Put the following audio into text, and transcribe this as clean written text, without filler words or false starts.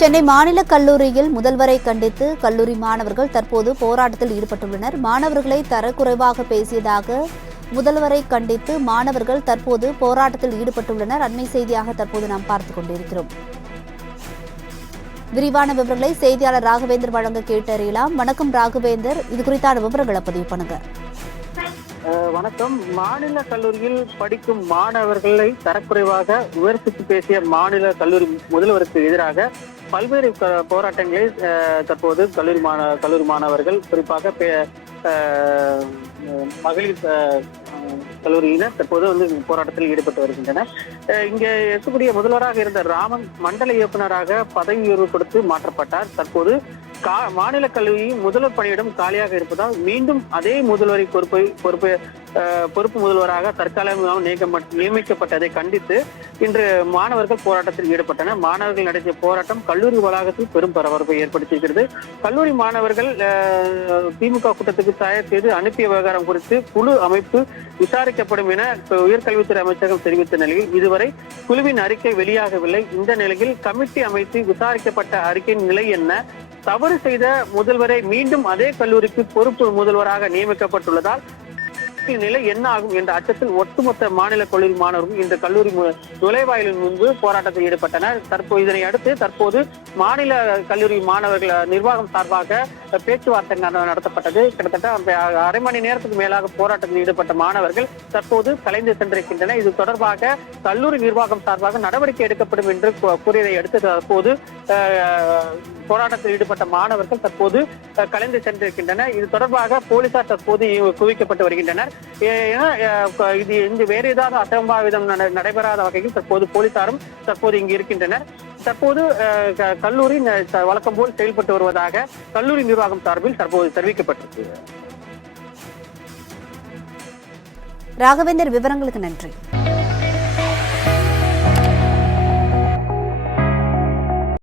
சென்னை மாநில கல்லூரியில் முதல்வரை கண்டித்து கல்லூரி மாணவர்கள் தற்போது போராட்டத்தில் ஈடுபட்டுள்ளனர். மாணவர்களை தரக்குறைவாக பேசியதாக முதல்வரை கண்டித்து மாணவர்கள் தற்போது போராட்டத்தில் ஈடுபட்டுள்ளனர். அண்மை செய்தியாக தற்போது நாம் பார்த்துக் கொண்டிருக்கிறோம். விரிவான விவரங்களை செய்தியாளர் ராகவேந்தர் வழங்க கேட்டறியலாம். வணக்கம் ராகவேந்தர், இது குறித்தான விவரங்களை பதிவு பண்ணுங்க. வணக்கம். மாநில கல்லூரியில் படிக்கும் மாணவர்களை தரக்குறைவாக விமர்சித்து பேசிய மாநில கல்லூரி முதல்வருக்கு எதிராக பல்வேறு போராட்டங்களை தற்போது கல்லூரி மாணவர்கள், குறிப்பாக மகளிர் கல்லூரியினர் தற்போது போராட்டத்தில் ஈடுபட்டு வருகின்றனர். இங்கே இருக்கக்கூடிய முதல்வராக இருந்த ராமன் மண்டல இயக்குநராக பதவி உயர்வு கொடுத்து மாற்றப்பட்டார். தற்போது மாநில கல்லூரி முதல்வர் பணியிடம் காலியாக இருப்பதால் மீண்டும் அதே முதல்வரை பொறுப்பு முதல்வராக தற்காலிகமாக நியமிக்கப்பட்டதை கண்டித்து இன்று மாணவர்கள் போராட்டத்தில் ஈடுபட்டனர். மாணவர்கள் நடத்திய போராட்டம் கல்லூரி வளாகத்தில் பெரும் பரபரப்பை ஏற்படுத்தியிருக்கிறது. கல்லூரி மாணவர்கள் திமுக கூட்டத்துக்கு தயார் செய்து அனுப்பிய விவகாரம் குறித்து குழு அமைப்பு விசாரிக்கப்படும் என உயர்கல்வித்துறை அமைச்சகம் தெரிவித்த நிலையில் இதுவரை குழுவின் அறிக்கை வெளியாகவில்லை. இந்த நிலையில் கமிட்டி அமைத்து விசாரிக்கப்பட்ட அறிக்கையின் நிலை என்ன, தவறு செய்த முதல்வரை மீண்டும் அதே கல்லூரிக்கு பொறுப்பு முதல்வராக நியமிக்கப்பட்டுள்ளதால் நிலை என்ன ஆகும் என்ற அச்சத்தில் ஒட்டுமொத்த மாநில கல்லூரி மாணவர்கள் இந்த கல்லூரி நுழைவாயிலின் முன்பு போராட்டத்தில் ஈடுபட்டனர். இதனை அடுத்து தற்போது மாநில கல்லூரி மாணவர்கள் நிர்வாகம் சார்பாக பேச்சுவார்த்தை நடத்தப்பட்டது. கிட்டத்தட்ட அரை மணி நேரத்துக்கு மேலாக போராட்டத்தில் ஈடுபட்ட மாணவர்கள் தற்போது கலைந்து சென்றிருக்கின்றனர். இது தொடர்பாக கல்லூரி நிர்வாகம் சார்பாக நடவடிக்கை எடுக்கப்படும் என்று கூறியதை அடுத்து தற்போது போராட்டத்தில் ஈடுபட்ட மாணவர்கள் தற்போது கலைந்து சென்றிருக்கின்றனர். இது தொடர்பாக போலீசார் தற்போது குவிக்கப்பட்டு வருகின்றனர். இது வேறு ஏதாவது அசம்பாவிதம் நடைபெறாத வகையில் தற்போது போலீசாரும் தற்போது இங்கு இருக்கின்றனர். தற்போது கல்லூரி வழக்கம் போல் செயல்பட்டு வருவதாக கல்லூரி நிர்வாகம் சார்பில் தற்போது தெரிவிக்கப்பட்டிருக்கு. ராகவேந்தர், விவரங்களுக்கு நன்றி.